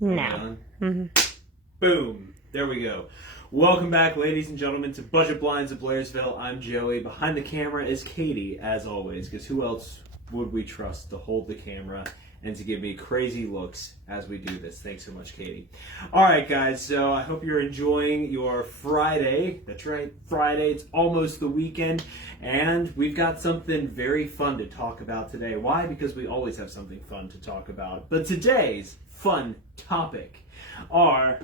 No. Boom. There we go. Welcome back, ladies and gentlemen, to Budget Blinds of Blairsville. I'm Joey. Behind the camera is Katie, as always, because who else would we trust to hold the camera and to give me crazy looks as we do this? Thanks so much, Katie. All right, guys, so I hope you're enjoying your Friday. That's right, Friday. It's almost the weekend, and we've got something very fun to talk about today. Why? Because we always have something fun to talk about. But today's fun topic are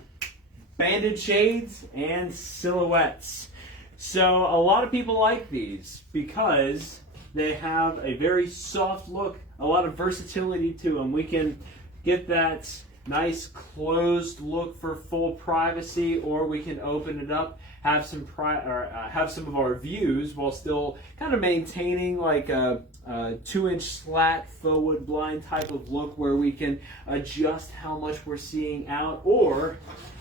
banded shades and silhouettes. So a lot of people like these because they have a very soft look, a lot of versatility to them. We can get that nice closed look for full privacy, or we can open it up, have some have some of our views while still kind of maintaining like a 2-inch slat faux wood blind type of look where we can adjust how much we're seeing out, or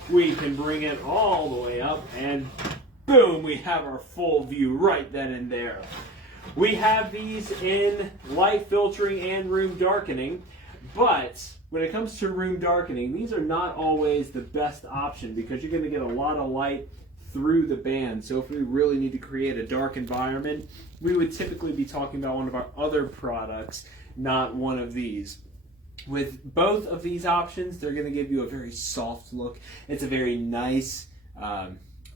we can bring it all the way up and boom, we have our full view right then and there. We have these in light filtering and room darkening, but when it comes to room darkening, these are not always the best option because you're going to get a lot of light through the band. So if we really need to create a dark environment, we would typically be talking about one of our other products, not one of these. With both of these options, they're going to give you a very soft look. It's a very nice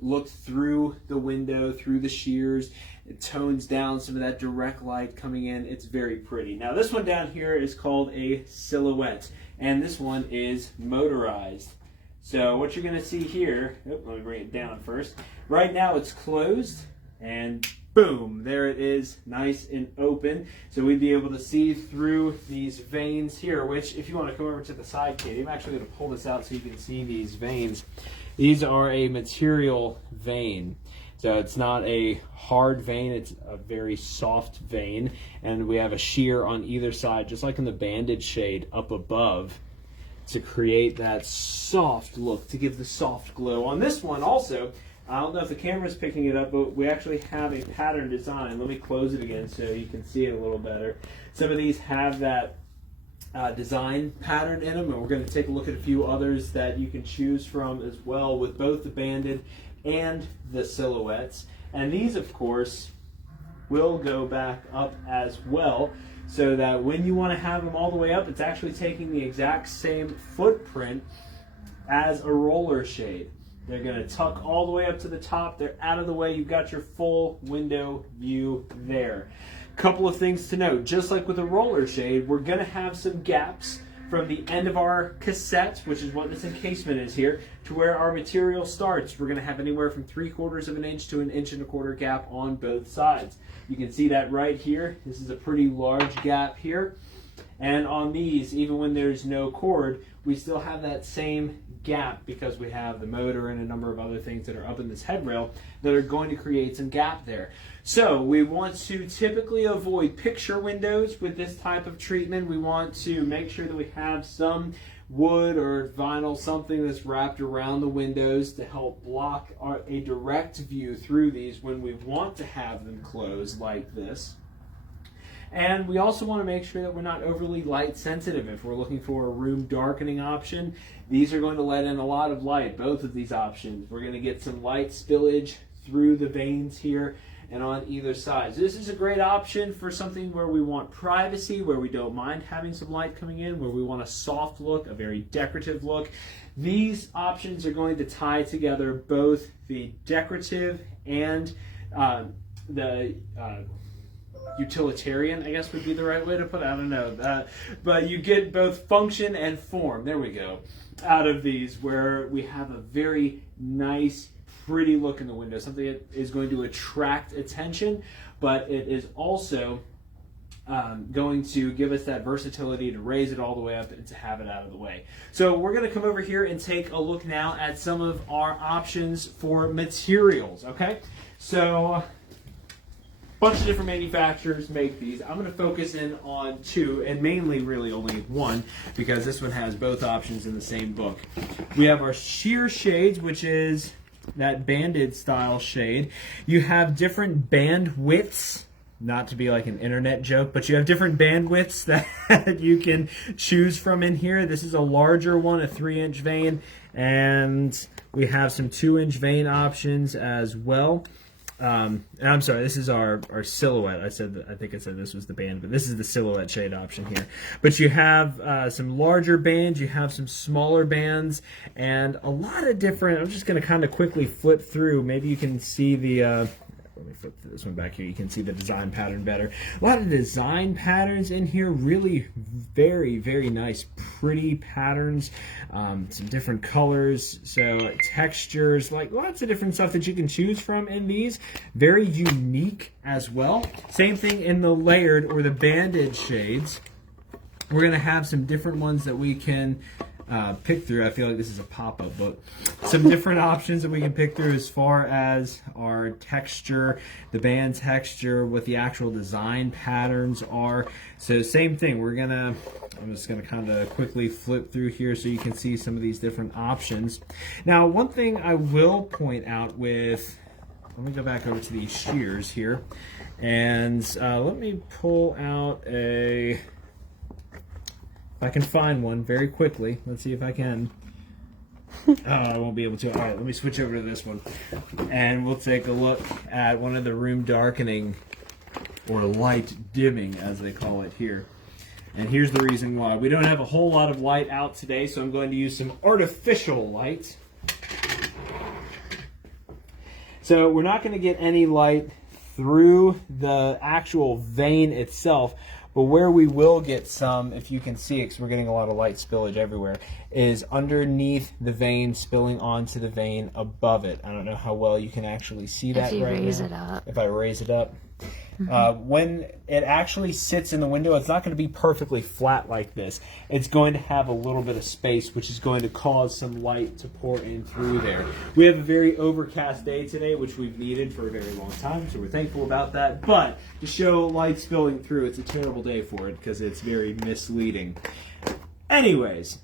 look through the window, through the shears. It tones down some of that direct light coming in. It's very pretty. Now this one down here is called a silhouette, and this one is motorized. So what you're going to see here, let me bring it down first. Right now it's closed, and boom, there it is, nice and open. So we'd be able to see through these veins here, which if you want to come over to the side, Katie, I'm actually going to pull this out so you can see these veins. These are a material vein. So it's not a hard vein, it's a very soft vein. And we have a shear on either side, just like in the banded shade up above, to create that soft look, to give the soft glow. On this one also, I don't know if the camera's picking it up, but we actually have a pattern design. Let me close it again so you can see it a little better. Some of these have that design pattern in them, and we're going to take a look at a few others that you can choose from as well with both the banded and the silhouettes. And these, of course, will go back up as well, so that when you want to have them all the way up, it's actually taking the exact same footprint as a roller shade. They're going to tuck all the way up to the top. They're out of the way. You've got your full window view there. Couple of things to note. Just like with a roller shade, we're going to have some gaps from the end of our cassette, which is what this encasement is here, to where our material starts. We're going to have anywhere from 3/4 of an inch to 1 1/4 inch gap on both sides. You can see that right here. This is a pretty large gap here. And on these, even when there's no cord, we still have that same gap because we have the motor and a number of other things that are up in this headrail that are going to create some gap there. So we want to typically avoid picture windows with this type of treatment. We want to make sure that we have some wood or vinyl, something that's wrapped around the windows to help block a direct view through these when we want to have them closed like this. And we also want to make sure that we're not overly light sensitive. If we're looking for a room darkening option, these are going to let in a lot of light, both of these options. We're going to get some light spillage through the veins here and on either side. So this is a great option for something where we want privacy, where we don't mind having some light coming in, where we want a soft look, a very decorative look. These options are going to tie together both the decorative and the utilitarian, I guess would be the right way to put it. I don't know. But you get both function and form, there we go, out of these, where we have a very nice, pretty look in the window, something that is going to attract attention, but it is also going to give us that versatility to raise it all the way up and to have it out of the way. So we're going to come over here and take a look now at some of our options for materials, okay? So bunch of different manufacturers make these. I'm going to focus in on two, and mainly really only one, because this one has both options in the same book. We have our sheer shades, which is that banded style shade. You have different band widths not to be like an internet joke, but you have different bandwidths that you can choose from in here. This is a larger one, a 3-inch vane, and we have some 2-inch vane options as well. And I'm sorry, this is our silhouette. I think I said this was the band, but this is the silhouette shade option here. But you have some larger bands, you have some smaller bands, and a lot of different. I'm just going to kind of quickly flip through. Maybe you can see the. Let me flip this one back here. You can see the design pattern better. A lot of design patterns in here. Really very, very nice, pretty patterns. Some different colors. So textures, like lots of different stuff that you can choose from in these. Very unique as well. Same thing in the layered or the banded shades. We're going to have some different ones that we can pick through. I feel like this is a pop-up, but some different options that we can pick through as far as our texture, the band texture, what the actual design patterns are. So same thing, I'm just gonna kind of quickly flip through here so you can see some of these different options. Now, one thing I will point out with, let me go back over to these shears here, and let me pull out a, I can find one very quickly. Let's see if I can. Oh, I won't be able to. All right, let me switch over to this one. And we'll take a look at one of the room darkening or light dimming, as they call it here. And here's the reason why. We don't have a whole lot of light out today, so I'm going to use some artificial light. So we're not going to get any light through the actual vane itself. But where we will get some, if you can see it, because we're getting a lot of light spillage everywhere, is underneath the vane, spilling onto the vane above it. I don't know how well you can actually see that right now. If you raise it up. If I raise it up. When it actually sits in the window, it's not going to be perfectly flat like this. It's going to have a little bit of space, which is going to cause some light to pour in through there. We have a very overcast day today, which we've needed for a very long time, so we're thankful about that. But to show light spilling through, it's a terrible day for it because it's very misleading. Anyways,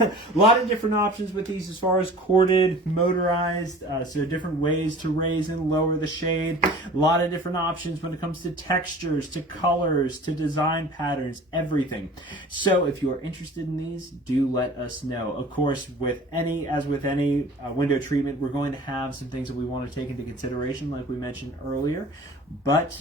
a lot of different options with these as far as corded, motorized, so different ways to raise and lower the shade. A lot of different options when it comes to textures, to colors, to design patterns, everything. So if you are interested in these, do let us know. Of course, as with any window treatment, we're going to have some things that we want to take into consideration, like we mentioned earlier, but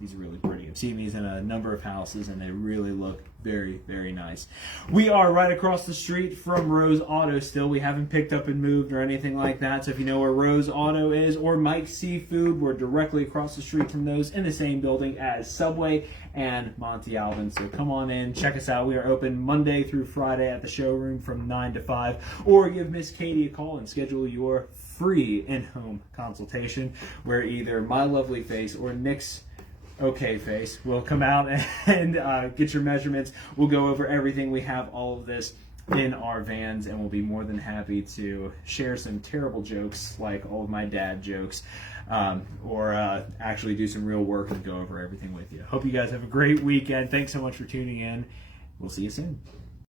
these are really pretty. I've seen these in a number of houses, and they really look very, very nice. We are right across the street from Rose Auto still. We haven't picked up and moved or anything like that. So if you know where Rose Auto is or Mike's Seafood, we're directly across the street from those in the same building as Subway and Monty Alvin. So come on in, check us out. We are open Monday through Friday at the showroom from 9 to 5. Or give Miss Katie a call and schedule your free in-home consultation where either my lovely face or Nick's okay face will come out and get your measurements. We'll go over everything. We have all of this in our vans, and we'll be more than happy to share some terrible jokes like all of my dad jokes, or actually do some real work and go over everything with you. Hope you guys have a great weekend. Thanks so much for tuning in. We'll see you soon.